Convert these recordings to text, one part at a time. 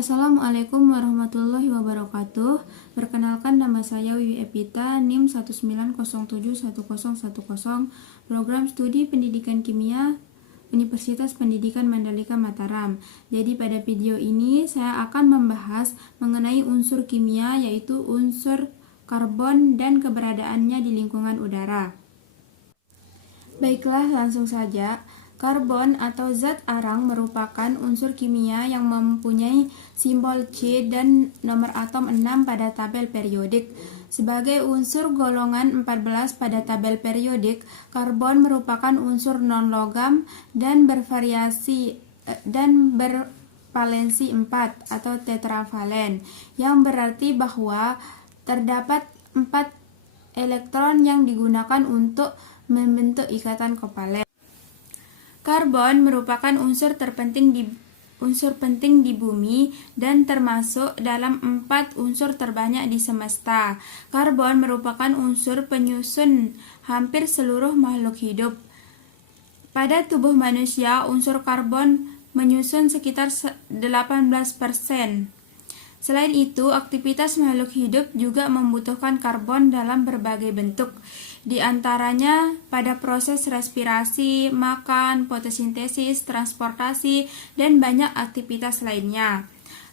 Assalamualaikum warahmatullahi wabarakatuh. Perkenalkan, nama saya Wiwi Epita, NIM 190711010, Program Studi Pendidikan Kimia, Universitas Pendidikan Mandalika Mataram. Jadi pada video ini saya akan membahas mengenai unsur kimia, yaitu unsur karbon dan keberadaannya di lingkungan udara. Baiklah, langsung saja. Karbon atau zat arang merupakan unsur kimia yang mempunyai simbol C dan nomor atom 6 pada tabel periodik. Sebagai unsur golongan 14 pada tabel periodik, karbon merupakan unsur non-logam dan bervalensi 4 atau tetravalen, yang berarti bahwa terdapat 4 elektron yang digunakan untuk membentuk ikatan kovalen. Karbon merupakan unsur penting di bumi dan termasuk dalam 4 unsur terbanyak di semesta. Karbon merupakan unsur penyusun hampir seluruh makhluk hidup. Pada tubuh manusia, unsur karbon menyusun sekitar 18%. Selain itu, aktivitas makhluk hidup juga membutuhkan karbon dalam berbagai bentuk. Di antaranya pada proses respirasi, makan, fotosintesis, transportasi, dan banyak aktivitas lainnya.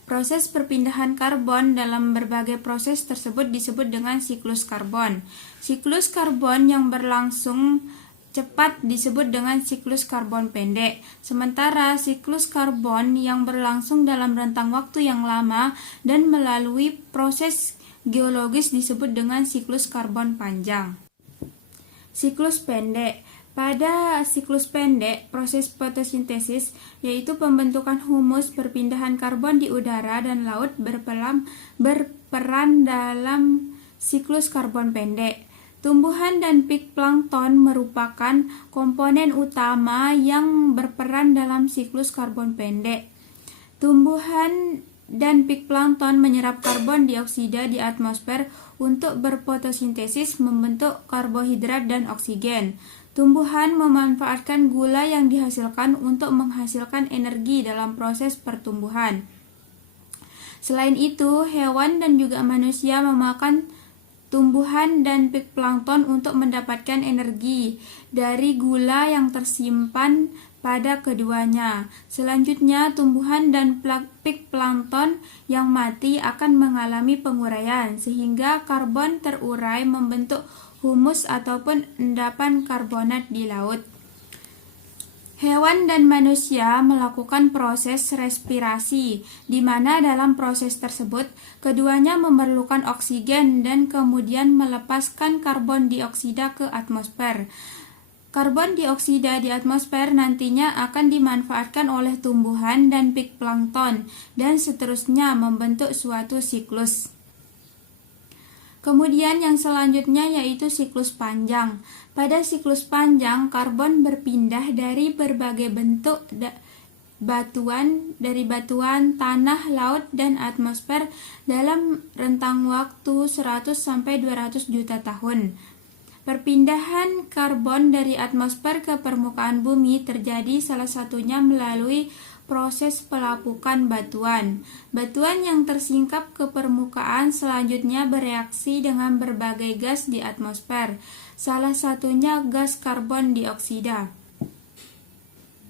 Proses perpindahan karbon dalam berbagai proses tersebut disebut dengan siklus karbon. Siklus karbon yang berlangsung cepat disebut dengan siklus karbon pendek, sementara siklus karbon yang berlangsung dalam rentang waktu yang lama dan melalui proses geologis disebut dengan siklus karbon panjang. Siklus pendek. Pada siklus pendek, proses fotosintesis, yaitu pembentukan humus, perpindahan karbon di udara dan laut berperan dalam siklus karbon pendek. Tumbuhan dan plankton merupakan komponen utama yang berperan dalam siklus karbon pendek. Tumbuhan dan plankton menyerap karbon dioksida di atmosfer untuk berfotosintesis membentuk karbohidrat dan oksigen. Tumbuhan memanfaatkan gula yang dihasilkan untuk menghasilkan energi dalam proses pertumbuhan. Selain itu, hewan dan juga manusia memakan tumbuhan dan plankton untuk mendapatkan energi dari gula yang tersimpan pada keduanya. Selanjutnya, tumbuhan dan plankton yang mati akan mengalami penguraian sehingga karbon terurai membentuk humus ataupun endapan karbonat di laut. Hewan dan manusia melakukan proses respirasi, di mana dalam proses tersebut keduanya memerlukan oksigen dan kemudian melepaskan karbon dioksida ke atmosfer. Karbon dioksida di atmosfer nantinya akan dimanfaatkan oleh tumbuhan dan plankton dan seterusnya membentuk suatu siklus. Kemudian yang selanjutnya yaitu siklus panjang. Pada siklus panjang, karbon berpindah dari berbagai bentuk batuan, tanah, laut, dan atmosfer dalam rentang waktu 100-200 juta tahun. Perpindahan karbon dari atmosfer ke permukaan bumi terjadi salah satunya melalui proses pelapukan batuan. Batuan yang tersingkap ke permukaan selanjutnya bereaksi dengan berbagai gas di atmosfer, salah satunya gas karbon dioksida.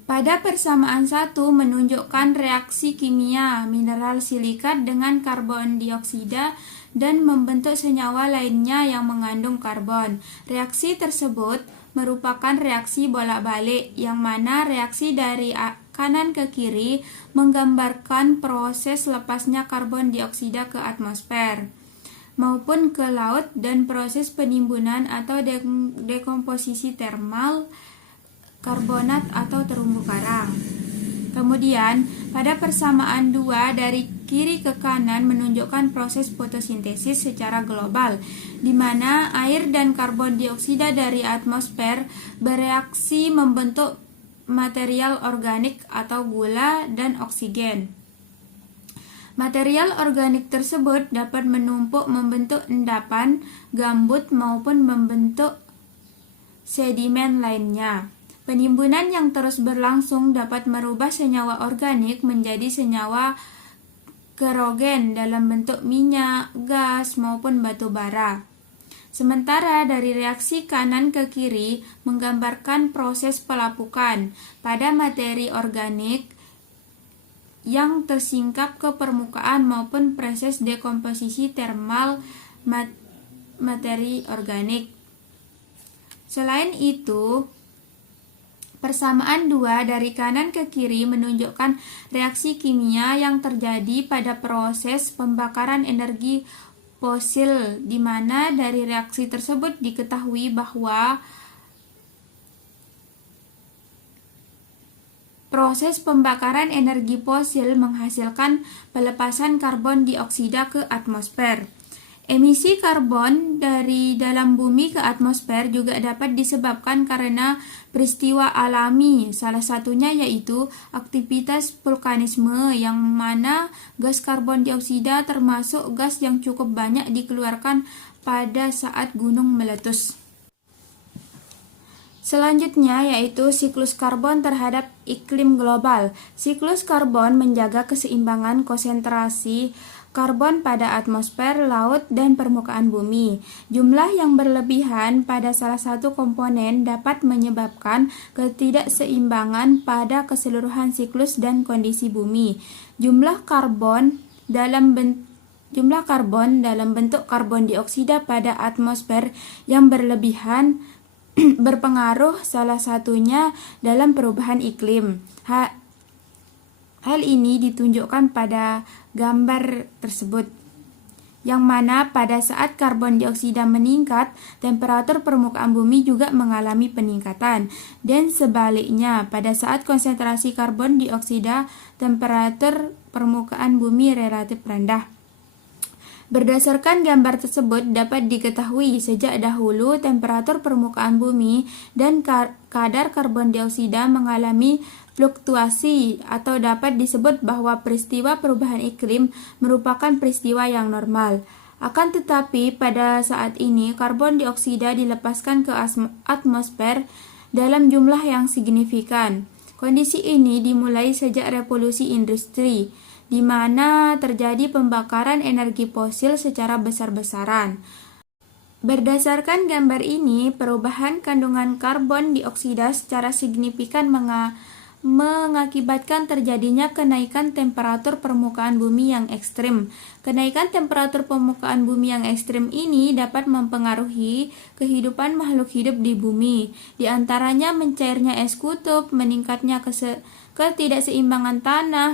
Pada persamaan 1 menunjukkan reaksi kimia mineral silikat dengan karbon dioksida dan membentuk senyawa lainnya yang mengandung karbon. Reaksi tersebut merupakan reaksi bolak-balik, yang mana reaksi dari kanan ke kiri menggambarkan proses lepasnya karbon dioksida ke atmosfer maupun ke laut dan proses penimbunan atau dekomposisi termal karbonat atau terumbu karang. Kemudian, pada persamaan 2 dari kiri ke kanan menunjukkan proses fotosintesis secara global, di mana air dan karbon dioksida dari atmosfer bereaksi membentuk material organik atau gula dan oksigen. Material organik tersebut dapat menumpuk membentuk endapan, gambut maupun membentuk sedimen lainnya. Penimbunan yang terus berlangsung dapat merubah senyawa organik menjadi senyawa kerogen dalam bentuk minyak, gas, maupun batu bara. Sementara dari reaksi kanan ke kiri menggambarkan proses pelapukan pada materi organik yang tersingkap ke permukaan maupun proses dekomposisi termal materi organik. Selain itu, persamaan dua dari kanan ke kiri menunjukkan reaksi kimia yang terjadi pada proses pembakaran energi fosil, di mana dari reaksi tersebut diketahui bahwa proses pembakaran energi fosil menghasilkan pelepasan karbon dioksida ke atmosfer. Emisi karbon dari dalam bumi ke atmosfer juga dapat disebabkan karena peristiwa alami, salah satunya yaitu aktivitas vulkanisme yang mana gas karbon dioksida termasuk gas yang cukup banyak dikeluarkan pada saat gunung meletus. Selanjutnya yaitu siklus karbon terhadap iklim global. Siklus karbon menjaga keseimbangan konsentrasi karbon pada atmosfer, laut, dan permukaan bumi. Jumlah yang berlebihan pada salah satu komponen dapat menyebabkan ketidakseimbangan pada keseluruhan siklus dan kondisi bumi. Jumlah karbon dalam bentuk karbon dioksida pada atmosfer yang berlebihan berpengaruh salah satunya dalam perubahan iklim. Hal ini ditunjukkan pada gambar tersebut, yang mana pada saat karbon dioksida meningkat, temperatur permukaan bumi juga mengalami peningkatan, dan sebaliknya, pada saat konsentrasi karbon dioksida, temperatur permukaan bumi relatif rendah. Berdasarkan gambar tersebut dapat diketahui sejak dahulu temperatur permukaan bumi dan kadar karbon dioksida mengalami fluktuasi, atau dapat disebut bahwa peristiwa perubahan iklim merupakan peristiwa yang normal. Akan tetapi pada saat ini karbon dioksida dilepaskan ke atmosfer dalam jumlah yang signifikan. Kondisi ini dimulai sejak revolusi industri, di mana terjadi pembakaran energi fosil secara besar-besaran. Berdasarkan gambar ini, perubahan kandungan karbon dioksida secara signifikan mengakibatkan terjadinya kenaikan temperatur permukaan bumi yang ekstrim. Kenaikan temperatur permukaan bumi yang ekstrim ini dapat mempengaruhi kehidupan makhluk hidup di bumi, di antaranya mencairnya es kutub, meningkatnya ketidakseimbangan tanah,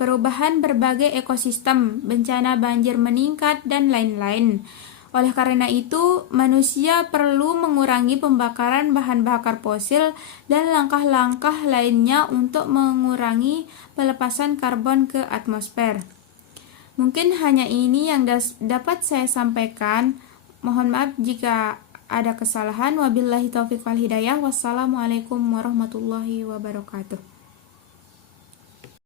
perubahan berbagai ekosistem, bencana banjir meningkat, dan lain-lain. Oleh karena itu, manusia perlu mengurangi pembakaran bahan bakar fosil dan langkah-langkah lainnya untuk mengurangi pelepasan karbon ke atmosfer. Mungkin hanya ini yang dapat saya sampaikan. Mohon maaf jika ada kesalahan. Wabillahi taufiq wal hidayah. Wassalamualaikum warahmatullahi wabarakatuh.